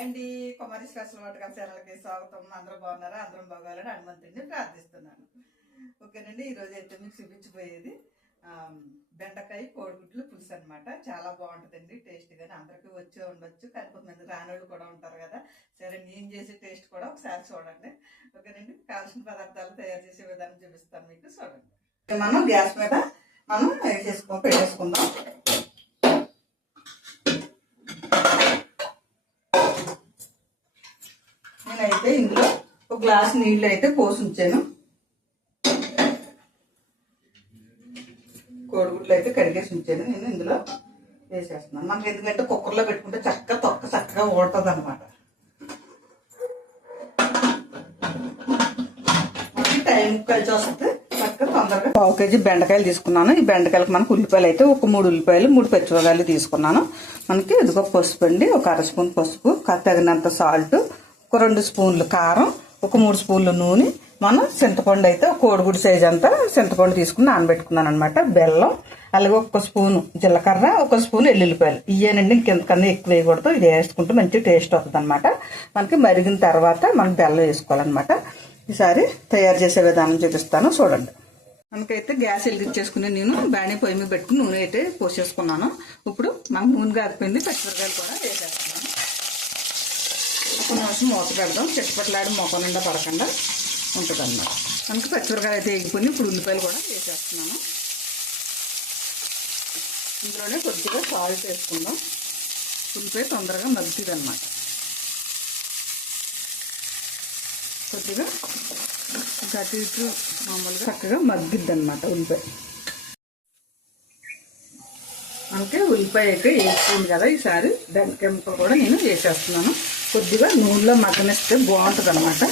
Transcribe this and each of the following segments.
అండి కుమారి స్పెషల్ వంటకాల ఛానల్కి స్వాగతం. అందరూ బాగున్నారా? అందరం బాగోవాలని హనుమంతుడిని ప్రార్థిస్తున్నాను. ఓకేనండి, ఈరోజు అయితే మీకు చూపించిపోయేది బెండకాయ కోడిగుడ్లు పులుసు అనమాట. చాలా బాగుంటుందండి, టేస్ట్గానే. అందరికీ వచ్చే ఉండొచ్చు, కానీ కొంతమంది రానోళ్ళు కూడా ఉంటారు కదా. సరే, నేను చేసే టేస్ట్ కూడా ఒకసారి చూడండి. ఓకేనండి, కావాల్సిన పదార్థాలు తయారు చేసే విధానం చూపిస్తాను మీకు, చూడండి. మనం గ్యాస్ మీద మనం పెట్టేసుకుందాం. నేనైతే ఇందులో ఒక గ్లాస్ నీళ్ళు అయితే పోసి ఉంచాను. కోడిగుడ్లు అయితే కడిగేసి ఉంచాను. నేను ఇందులో వేసేస్తున్నాను. మనకి ఎందుకంటే కుక్కర్లో పెట్టుకుంటే చక్కగా ఊడుతుంది అనమాట. మనకి టైం కలిసి వస్తుంది చక్కగా తొందరగా. 1 కేజీ బెండకాయలు తీసుకున్నాను. ఈ బెండకాయలకు మనకు ఉల్లిపాయలు అయితే ఒక 3 ఉల్లిపాయలు, 3 పచ్చిమిరపకాయలు తీసుకున్నాను. మనకి ఇదిగో పసుపు అండి, ఒక 1/2 స్పూన్ పసుపు, తగినంత సాల్ట్, ఒక 2 స్పూన్లు కారం, ఒక 3 స్పూన్లు నూనె. మనం చింతపండు అయితే ఒక కోడిగుడ్డు సైజ్ అంతా చింతపండు తీసుకుని నానబెట్టుకున్నాను అనమాట. బెల్లం, అలాగే 1 స్పూను జీలకర్ర, 1 స్పూన్ ఎల్లుల్లిపాయలు. ఇయ్యేనండి, ఇంకెంతకన్నా ఎక్కువ వేయకూడదు. ఇది వేసుకుంటే మంచి టేస్ట్ వస్తుంది అనమాట. మనకి మరిగిన తర్వాత మనం బెల్లం వేసుకోవాలన్నమాట. ఈసారి తయారు చేసే విధానం చూపిస్తాను, చూడండి. మనకైతే గ్యాస్ వెలిగించేసుకుని నేను బాణీ పొయ్యి మీద పెట్టుకుని నూనె అయితే పోసేసుకున్నాను. ఇప్పుడు మనకు నూనె కాకపోయింది, పచ్చిమిరకాయలు కూడా వేసేస్తున్నాను. ఒక నిమిషం మూత పెడదాం, చెట్టుపట్లాడి మొక్క నిండా పడకుండా ఉంటుంది అన్నమాట. మనకి పచ్చిమిరకాయలు అయితే వేగిపోయి ఇప్పుడు ఉల్లిపాయలు కూడా వేసేస్తున్నాను. ఇందులోనే కొద్దిగా సాల్ట్ వేసుకుందాం. ఉల్లిపాయ తొందరగా మగ్గుతుంది అన్నమాట. కొద్దిగా గట్టి మామూలుగా చక్కగా మగ్గిద్ది అనమాట ఉల్లిపాయ. మనకి ఉల్లిపాయ అయితే వేసుకుంది కదా. ఈసారి బెండకాయ ముక్కలు కూడా నేను వేసేస్తున్నాను. కొద్దిగా నూనెలో మగ్గనిస్తే బాగుంటుంది అనమాట.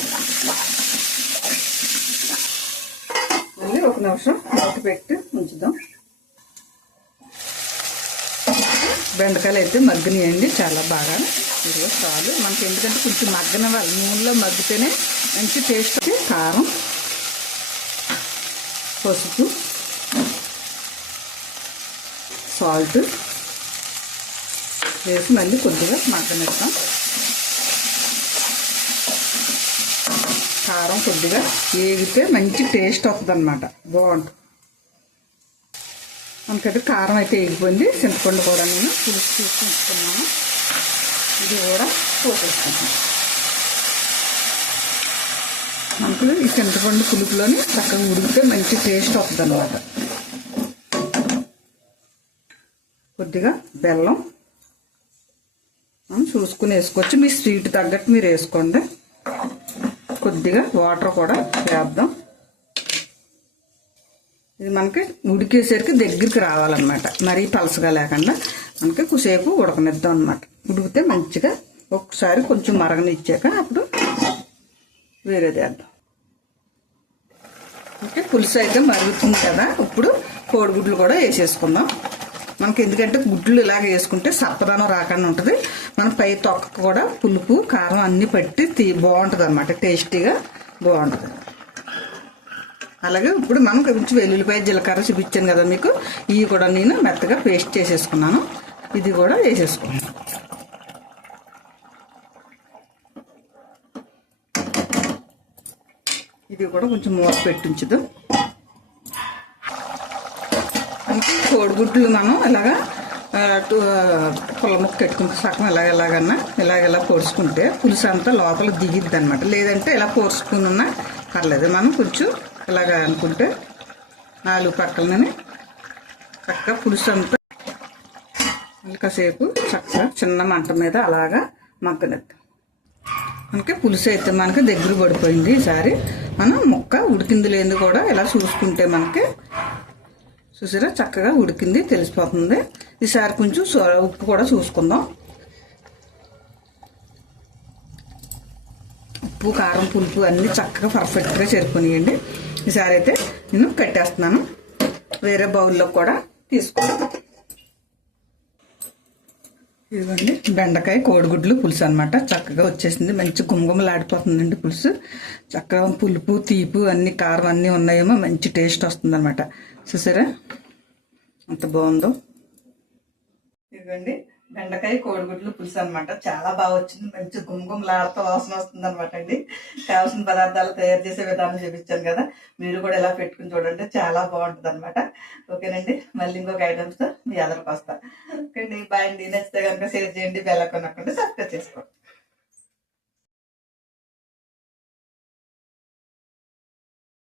మళ్ళీ ఒక నిమిషం మూత పెట్టి ఉంచుదాం. బెండకాయలు అయితే మగ్గనియండి చాలా బాగా. ఇదిగో చాలు మనకి, ఎందుకంటే కొంచెం మగ్గనివ్వాలి. నూనెలో మగ్గితేనే మంచి టేస్ట్. కారం, పసుపు, సాల్ట్ వేసి మళ్ళీ కొద్దిగా మగ్గనిస్తాం. కారం కొద్దిగా వేగితే మంచి టేస్ట్ వస్తుంది అనమాట, బాగుంటుంది. మనకైతే కారం అయితే వేగిపోయింది. చింతపండు కూడా నేను పులుసు తీసుకుంటున్నాను. ఇది కూడా పోసేసుకుంటాను. మనకు ఈ చింతపండు పులుపులోని చక్కగా ఉడికితే మంచి టేస్ట్ వస్తుంది అనమాట. కొద్దిగా బెల్లం మనం చూసుకుని వేసుకోవచ్చు, మీ స్వీట్ తగ్గట్టు మీరు వేసుకోండి. కొద్దిగా వాటర్ కూడా వేద్దాం. ఇది మనకి ఉడికేసరికి దగ్గరికి రావాలన్నమాట, మరీ పలసగా లేకుండా మనకి కొద్దిసేపు ఉడకనిద్దాం అనమాట. ఉడికితే మంచిగా ఒకసారి కొంచెం మరగనిచ్చాక అప్పుడు వేరేది వేద్దాం. ఓకే, పులుసు అయితే మరుగుతుంది కదా. ఇప్పుడు కోడిగుడ్లు కూడా వేసేసుకుందాం. మనకి ఎందుకంటే గుడ్లు ఇలాగ వేసుకుంటే సప్పదనం రాకుండా ఉంటుంది. మన పై తొక్క కూడా పులుపు కారం అన్నీ పట్టి బాగుంటుంది అనమాట, టేస్టీగా బాగుంటుంది. అలాగే ఇప్పుడు మనం కొంచెం వెల్లుల్లిపాయ జీలకర్ర చూపించాను కదా మీకు, ఇవి కూడా నేను మెత్తగా పేస్ట్ చేసేసుకున్నాను. ఇది కూడా వేసేసుకున్నాను. ఇది కూడా కొంచెం మూత పెట్టించదు. అంటే కోడిగుడ్లు మనం ఇలాగా పుల్ల ముక్క పెట్టుకుంటే సగం ఇలాగ పొడుచుకుంటే పులుసు అంతా లోపల దిగిద్ది అనమాట. లేదంటే ఇలా పొడుచుకుని ఉన్నా పర్లేదు. మనం కొంచెం ఇలాగ అనుకుంటే 4 పక్కలని చక్కగా పులుసు అంతా కాసేపు చక్కగా చిన్న మంట మీద అలాగా మగ్గనిద్దాం. మనకి పులుసు అయితే మనకి దగ్గర పడిపోయింది. ఈసారి మనం ముక్క ఉడికింది లేదు కూడా ఇలా చూసుకుంటే మనకి చూసారా చక్కగా ఉడికింది తెలిసిపోతుంది. ఈసారి కొంచెం ఉప్పు కూడా చూసుకుందాం. ఉప్పు కారం పులుపు అన్నీ చక్కగా పర్ఫెక్ట్గా చేరుకునియండి. ఈసారి అయితే నేను కట్టేస్తున్నాను. వేరే బౌల్లో కూడా తీసుకుంటాను. ఇదిగోండి బెండకాయ కోడిగుడ్లు పులుసు అనమాట. చక్కగా వచ్చేసింది, మంచి గుమగుమలాడిపోతుందండి పులుసు. చక్కగా పులుపు తీపు అన్ని కారం అన్నీ ఉన్నాయేమో, మంచి టేస్ట్ వస్తుంది అనమాట. చూసారా ఎంత బాగుందో. ఇదిగోండి బెండకాయ కోడిగుడ్లు పులుసు అనమాట. చాలా బాగా వచ్చింది. మంచి గుమగుమలాడుతూ వాసన వస్తుంది అనమాట అండి. కావాల్సిన పదార్థాలు తయారు చేసే విధానం చూపించాను కదా, మీరు కూడా ఎలా పెట్టుకుని చూడండి, చాలా బాగుంటుంది అనమాట. ఓకేనండి, మళ్ళీ ఇంకొక ఐటమ్స్ తో మీ ఎదురుకు వస్తా. ఓకే అండి, బాయ్ అండి. నచ్చితే కనుక షేర్ చేయండి, బెల్ ఐకాన్ నొక్కండి, సబ్స్క్రైబ్ చేసుకోండి.